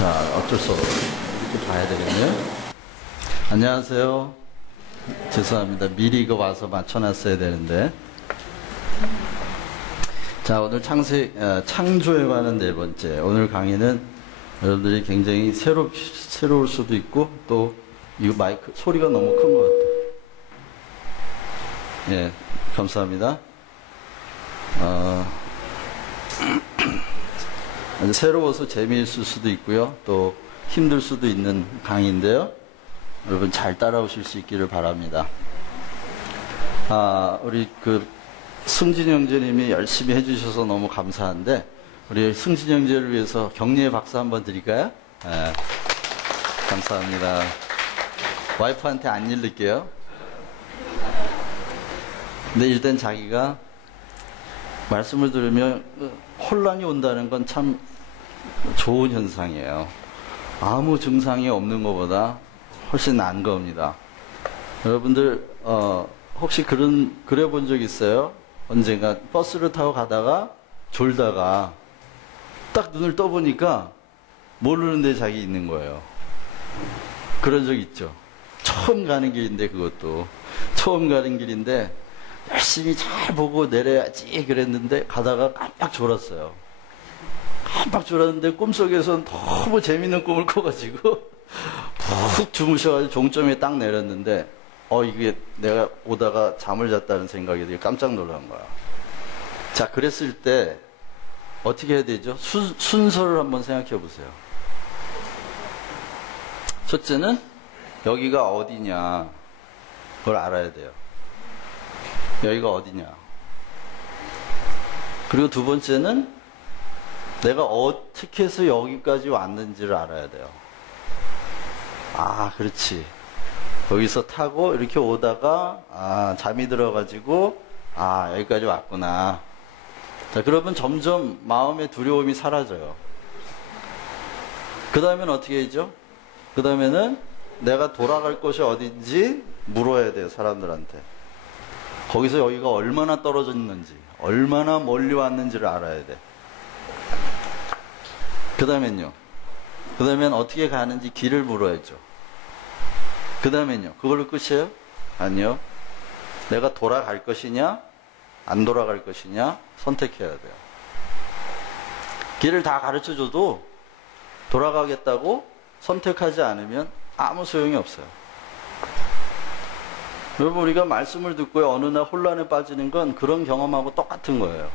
자, 어쩔 수 없어. 이렇게 봐야 되겠네요. 안녕하세요. 죄송합니다. 미리 이거 와서 맞춰놨어야 되는데. 자, 오늘 창조에 관한 네 번째. 오늘 강의는 여러분들이 굉장히 새로울 수도 있고, 또, 이 마이크, 소리가 너무 큰 것 같아요. 예, 감사합니다. 새로워서 재미있을 수도 있고요. 또 힘들 수도 있는 강의인데요. 여러분 잘 따라오실 수 있기를 바랍니다. 우리 승진 형제님이 열심히 해주셔서 너무 감사한데, 우리 승진 형제를 위해서 격려의 박수 한번 드릴까요? 네, 감사합니다. 와이프한테 안 일릴게요. 근데 일단 자기가 말씀을 들으면 혼란이 온다는 건 참 좋은 현상이에요. 아무 증상이 없는 것보다 훨씬 나은 겁니다. 여러분들 혹시 그래 본 적 있어요? 언젠가 버스를 타고 가다가 졸다가 딱 눈을 떠보니까 모르는 데 자기 있는 거예요. 그런 적 있죠? 처음 가는 길인데, 그것도 처음 가는 길인데 열심히 잘 보고 내려야지 그랬는데 가다가 깜빡 졸았어요. 깜빡 졸았는데 꿈속에서 너무 재밌는 꿈을 꿔가지고 푹 주무셔가지고 종점에 딱 내렸는데 이게 내가 오다가 잠을 잤다는 생각이 되게 깜짝 놀란 거야. 자, 그랬을 때 어떻게 해야 되죠? 순서를 한번 생각해 보세요. 첫째는 여기가 어디냐, 그걸 알아야 돼요. 여기가 어디냐. 그리고 두 번째는 내가 어떻게 해서 여기까지 왔는지를 알아야 돼요. 그렇지. 여기서 타고 이렇게 오다가 잠이 들어가지고 여기까지 왔구나. 자, 그러면 점점 마음의 두려움이 사라져요. 그 다음엔 어떻게 하죠? 그 다음에는 내가 돌아갈 곳이 어딘지 물어야 돼요, 사람들한테. 거기서 여기가 얼마나 떨어져 있는지, 얼마나 멀리 왔는지를 알아야 돼. 그 다음엔요. 그 다음엔 어떻게 가는지 길을 물어야죠. 그 다음엔요. 그걸로 끝이에요? 아니요. 내가 돌아갈 것이냐, 안 돌아갈 것이냐 선택해야 돼요. 길을 다 가르쳐줘도 돌아가겠다고 선택하지 않으면 아무 소용이 없어요. 여러분, 우리가 말씀을 듣고 어느 날 혼란에 빠지는 건 그런 경험하고 똑같은 거예요.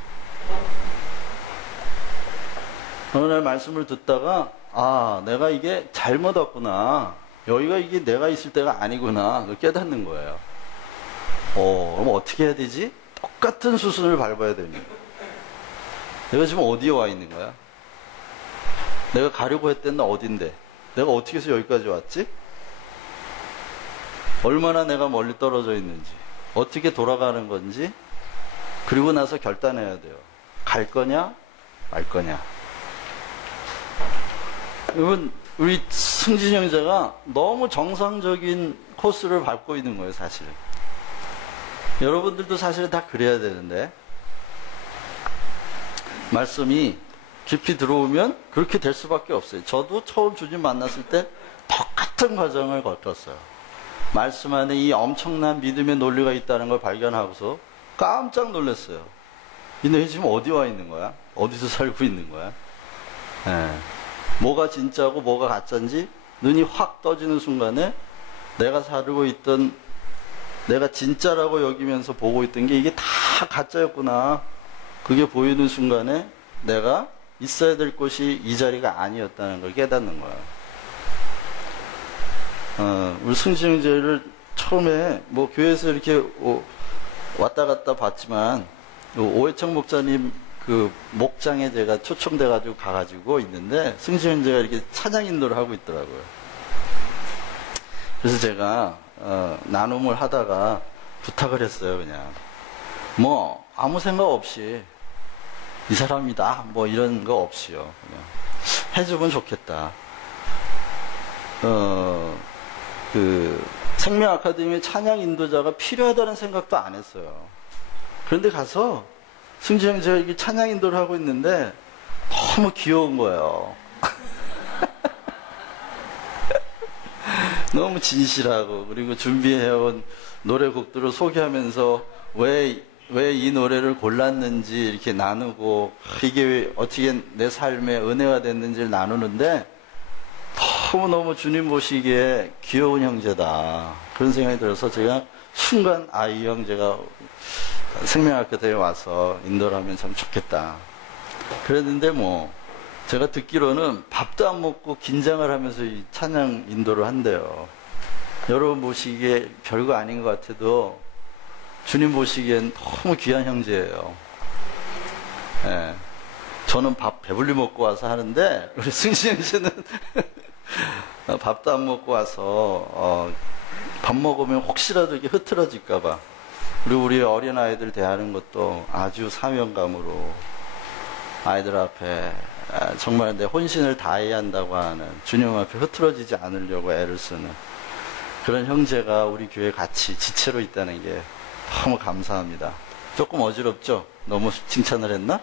어느 날 말씀을 듣다가 내가 이게 잘못 왔구나, 여기가 이게 내가 있을 때가 아니구나, 그걸 깨닫는 거예요. 그럼 어떻게 해야 되지? 똑같은 수순을 밟아야 됩니다. 내가 지금 어디에 와 있는 거야? 내가 가려고 했던 건 어딘데? 내가 어떻게 해서 여기까지 왔지? 얼마나 내가 멀리 떨어져 있는지, 어떻게 돌아가는 건지, 그리고 나서 결단해야 돼요. 갈 거냐, 말 거냐. 여러분, 우리 승진 형제가 너무 정상적인 코스를 밟고 있는 거예요, 사실. 여러분들도 사실은 다 그래야 되는데, 말씀이 깊이 들어오면 그렇게 될 수밖에 없어요. 저도 처음 주님 만났을 때 똑같은 과정을 겪었어요. 말씀 안에 이 엄청난 믿음의 논리가 있다는 걸 발견하고서 깜짝 놀랐어요. 이 너희 지금 어디 와 있는 거야? 어디서 살고 있는 거야? 뭐가 진짜고 뭐가 가짜인지 눈이 확 떠지는 순간에 내가 살고 있던, 내가 진짜라고 여기면서 보고 있던 게 이게 다 가짜였구나, 그게 보이는 순간에 내가 있어야 될 곳이 이 자리가 아니었다는 걸 깨닫는 거야. 우리 승진 형제를 처음에 교회에서 이렇게 왔다 갔다 봤지만, 오해창 목사님 목장에 제가 초청돼가지고 가가지고 있는데, 승진 형제가 이렇게 찬양 인도를 하고 있더라고요. 그래서 제가 나눔을 하다가 부탁을 했어요. 그냥 아무 생각 없이, 이 사람이다 이런 거 없이요, 그냥 해주면 좋겠다. 생명 아카데미 찬양 인도자가 필요하다는 생각도 안 했어요. 그런데 가서 승진 형제가 이렇게 찬양 인도를 하고 있는데 너무 귀여운 거예요. 너무 진실하고, 그리고 준비해온 노래곡들을 소개하면서 왜 이 노래를 골랐는지 이렇게 나누고, 이게 어떻게 내 삶에 은혜가 됐는지를 나누는데, 너무너무 주님 보시기에 귀여운 형제다. 그런 생각이 들어서 제가 순간, 이 형제가 생명학교대에 와서 인도를 하면 참 좋겠다. 그랬는데 제가 듣기로는 밥도 안 먹고 긴장을 하면서 이 찬양 인도를 한대요. 여러분 보시기에 별거 아닌 것 같아도 주님 보시기엔 너무 귀한 형제예요. 예. 저는 밥 배불리 먹고 와서 하는데, 우리 승신 형제는 밥도 안 먹고 와서 밥 먹으면 혹시라도 이게 흐트러질까봐, 그리고 우리 어린아이들 대하는 것도 아주 사명감으로 아이들 앞에 정말 내 혼신을 다해야 한다고 하는, 주님 앞에 흐트러지지 않으려고 애를 쓰는 그런 형제가 우리 교회에 같이 지체로 있다는 게 너무 감사합니다. 조금 어지럽죠? 너무 칭찬을 했나?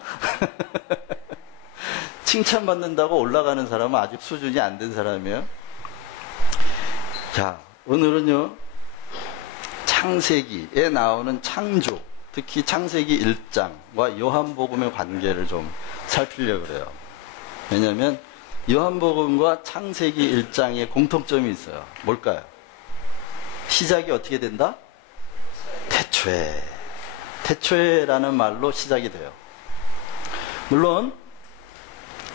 칭찬받는다고 올라가는 사람은 아직 수준이 안 된 사람이에요. 자, 오늘은요, 창세기에 나오는 창조, 특히 창세기 1장과 요한복음의 관계를 좀 살피려고 그래요. 왜냐하면 요한복음과 창세기 1장에 공통점이 있어요. 뭘까요? 시작이 어떻게 된다? 태초에. 태초에라는 말로 시작이 돼요. 물론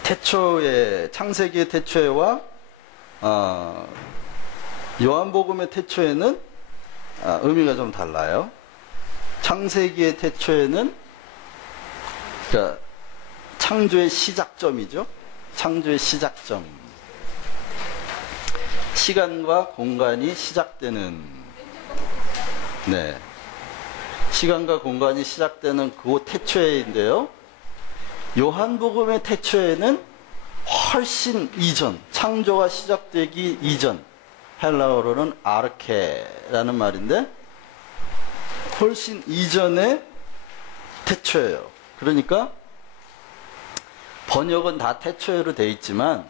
태초에, 창세기의 태초에와 요한복음의 태초에는 의미가 좀 달라요. 창세기의 태초에는, 그러니까 창조의 시작점이죠. 창조의 시작점. 시간과 공간이 시작되는, 네. 시간과 공간이 시작되는 그 태초에인데요. 요한복음의 태초에는 훨씬 이전, 창조가 시작되기 이전, 헬라어로는 아르케라는 말인데, 훨씬 이전의 태초예요. 그러니까 번역은 다 태초에로 돼 있지만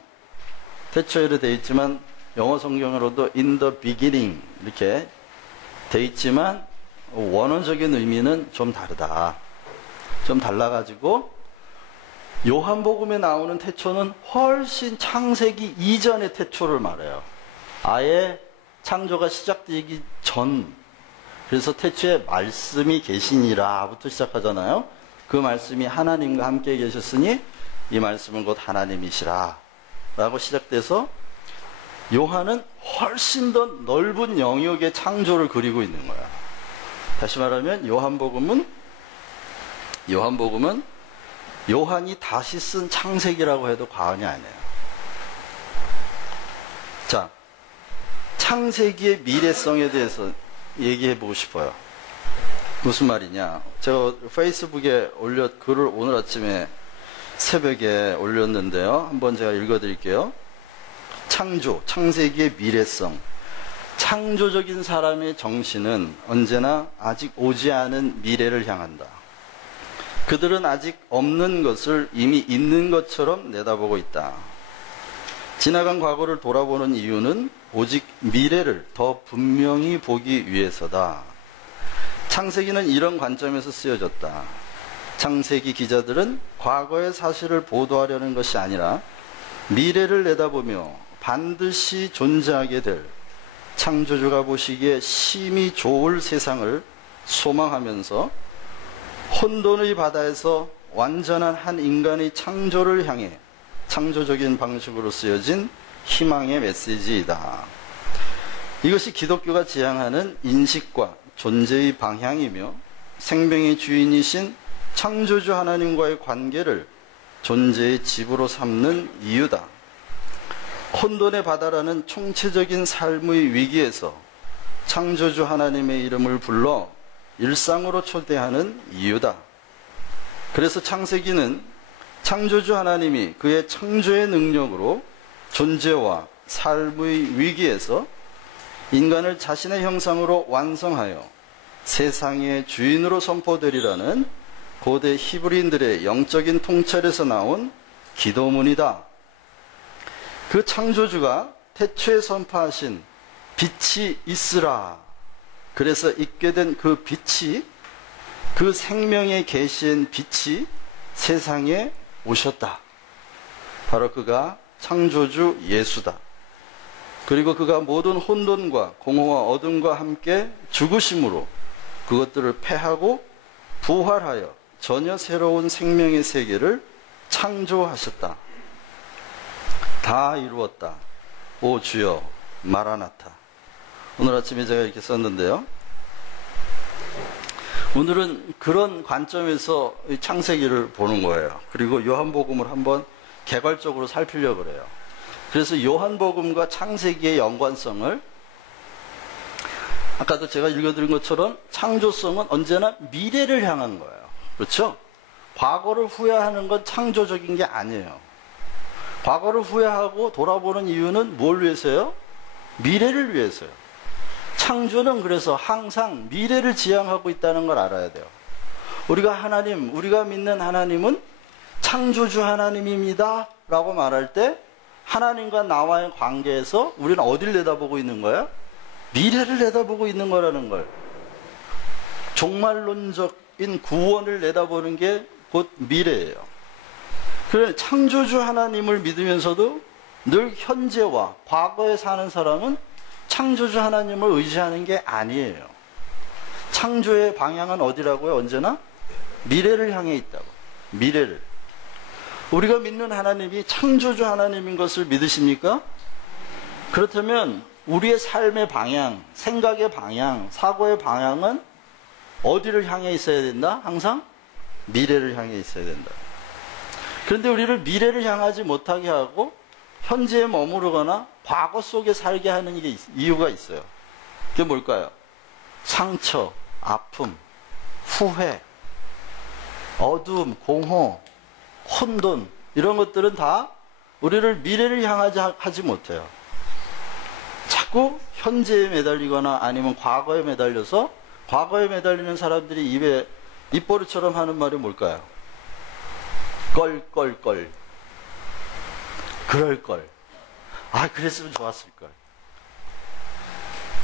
영어 성경으로도 in the beginning 이렇게 돼 있지만 원어적인 의미는 좀 다르다. 좀 달라가지고 요한복음에 나오는 태초는 훨씬 창세기 이전의 태초를 말해요. 아예 창조가 시작되기 전. 그래서 태초에 말씀이 계시니라부터 시작하잖아요. 그 말씀이 하나님과 함께 계셨으니 이 말씀은 곧 하나님이시라 라고 시작돼서 요한은 훨씬 더 넓은 영역의 창조를 그리고 있는 거야. 다시 말하면 요한복음은 요한이 다시 쓴 창세기라고 해도 과언이 아니에요. 자, 창세기의 미래성에 대해서 얘기해 보고 싶어요. 무슨 말이냐? 제가 페이스북에 글을 오늘 아침에 새벽에 올렸는데요. 한번 제가 읽어 드릴게요. 창세기의 미래성. 창조적인 사람의 정신은 언제나 아직 오지 않은 미래를 향한다. 그들은 아직 없는 것을 이미 있는 것처럼 내다보고 있다. 지나간 과거를 돌아보는 이유는 오직 미래를 더 분명히 보기 위해서다. 창세기는 이런 관점에서 쓰여졌다. 창세기 기자들은 과거의 사실을 보도하려는 것이 아니라 미래를 내다보며 반드시 존재하게 될 창조주가 보시기에 심히 좋을 세상을 소망하면서 혼돈의 바다에서 완전한 한 인간의 창조를 향해 창조적인 방식으로 쓰여진 희망의 메시지이다. 이것이 기독교가 지향하는 인식과 존재의 방향이며 생명의 주인이신 창조주 하나님과의 관계를 존재의 집으로 삼는 이유다. 혼돈의 바다라는 총체적인 삶의 위기에서 창조주 하나님의 이름을 불러 일상으로 초대하는 이유다. 그래서 창세기는 창조주 하나님이 그의 창조의 능력으로 존재와 삶의 위기에서 인간을 자신의 형상으로 완성하여 세상의 주인으로 선포되리라는 고대 히브리인들의 영적인 통찰에서 나온 기도문이다. 그 창조주가 태초에 선포하신 빛이 있으라. 그래서 있게 된 그 빛이, 그 생명의 계시인 빛이 세상에 오셨다. 바로 그가 창조주 예수다. 그리고 그가 모든 혼돈과 공허와 어둠과 함께 죽으심으로 그것들을 패하고 부활하여 전혀 새로운 생명의 세계를 창조하셨다. 다 이루었다. 오 주여 마라나타. 오늘 아침에 제가 이렇게 썼는데요. 오늘은 그런 관점에서 창세기를 보는 거예요. 그리고 요한복음을 한번 개괄적으로 살피려고 그래요. 그래서 요한복음과 창세기의 연관성을, 아까도 제가 읽어드린 것처럼 창조성은 언제나 미래를 향한 거예요. 그렇죠? 과거를 후회하는 건 창조적인 게 아니에요. 과거를 후회하고 돌아보는 이유는 뭘 위해서요? 미래를 위해서요. 창조는 그래서 항상 미래를 지향하고 있다는 걸 알아야 돼요. 우리가 믿는 하나님은 창조주 하나님입니다 라고 말할 때 하나님과 나와의 관계에서 우리는 어디를 내다보고 있는 거야? 미래를 내다보고 있는 거라는 걸. 종말론적인 구원을 내다보는 게 곧 미래예요. 그래, 창조주 하나님을 믿으면서도 늘 현재와 과거에 사는 사람은 창조주 하나님을 의지하는 게 아니에요. 창조의 방향은 어디라고요? 언제나 미래를 향해 있다고. 미래를. 우리가 믿는 하나님이 창조주 하나님인 것을 믿으십니까? 그렇다면 우리의 삶의 방향, 생각의 방향, 사고의 방향은 어디를 향해 있어야 된다? 항상 미래를 향해 있어야 된다. 그런데 우리를 미래를 향하지 못하게 하고 현재에 머무르거나 과거 속에 살게 하는 이유가 있어요. 그게 뭘까요? 상처, 아픔, 후회, 어둠, 공허, 혼돈, 이런 것들은 다 우리를 미래를 향하지 못해요. 자꾸 현재에 매달리거나 아니면 과거에 매달려서, 과거에 매달리는 사람들이 입에 입버릇처럼 하는 말이 뭘까요? 껄껄껄. 그럴걸. 아, 그랬으면 좋았을걸.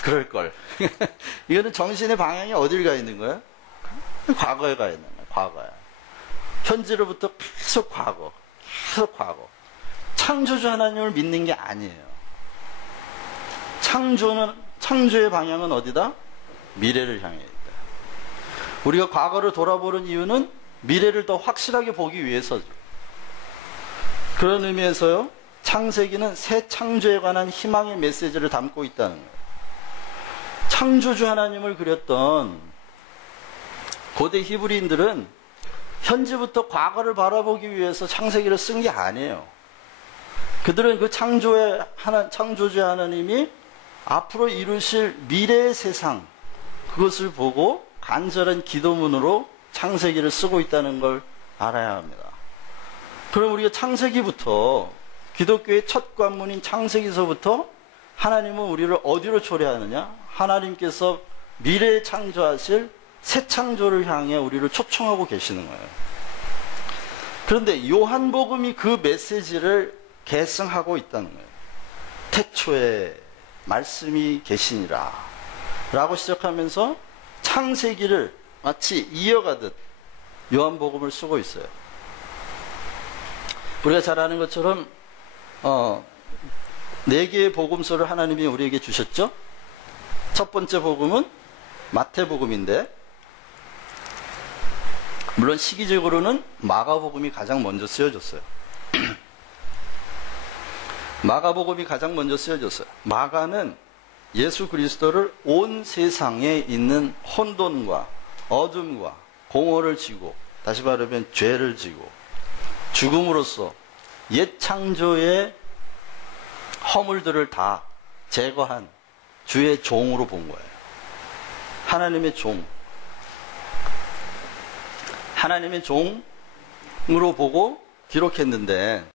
그럴걸. 이거는 정신의 방향이 어딜 가 있는 거야? 과거에 가 있는 거야. 과거에. 현재로부터 계속 과거. 계속 과거. 창조주 하나님을 믿는 게 아니에요. 창조의 방향은 어디다? 미래를 향해 있다. 우리가 과거를 돌아보는 이유는 미래를 더 확실하게 보기 위해서죠. 그런 의미에서요, 창세기는 새 창조에 관한 희망의 메시지를 담고 있다는 거예요. 창조주 하나님을 그렸던 고대 히브리인들은 현재부터 과거를 바라보기 위해서 창세기를 쓴 게 아니에요. 그들은 그 창조주 하나님이 앞으로 이루실 미래의 세상, 그것을 보고 간절한 기도문으로 창세기를 쓰고 있다는 걸 알아야 합니다. 그럼 우리가 창세기부터, 기독교의 첫 관문인 창세기서부터 하나님은 우리를 어디로 초래하느냐? 하나님께서 미래에 창조하실 새 창조를 향해 우리를 초청하고 계시는 거예요. 그런데 요한복음이 그 메시지를 계승하고 있다는 거예요. 태초에 말씀이 계시니라 라고 시작하면서 창세기를 마치 이어가듯 요한복음을 쓰고 있어요. 우리가 잘 아는 것처럼 4개의 복음서를 하나님이 우리에게 주셨죠. 첫 번째 복음은 마태복음인데, 물론 시기적으로는 마가복음이 가장 먼저 쓰여졌어요. 마가복음이 가장 먼저 쓰여졌어요. 마가는 예수 그리스도를 온 세상에 있는 혼돈과 어둠과 공허를 지고, 다시 말하면 죄를 지고 죽음으로써 옛 창조의 허물들을 다 제거한 주의 종으로 본 거예요. 하나님의 종. 하나님의 종으로 보고 기록했는데,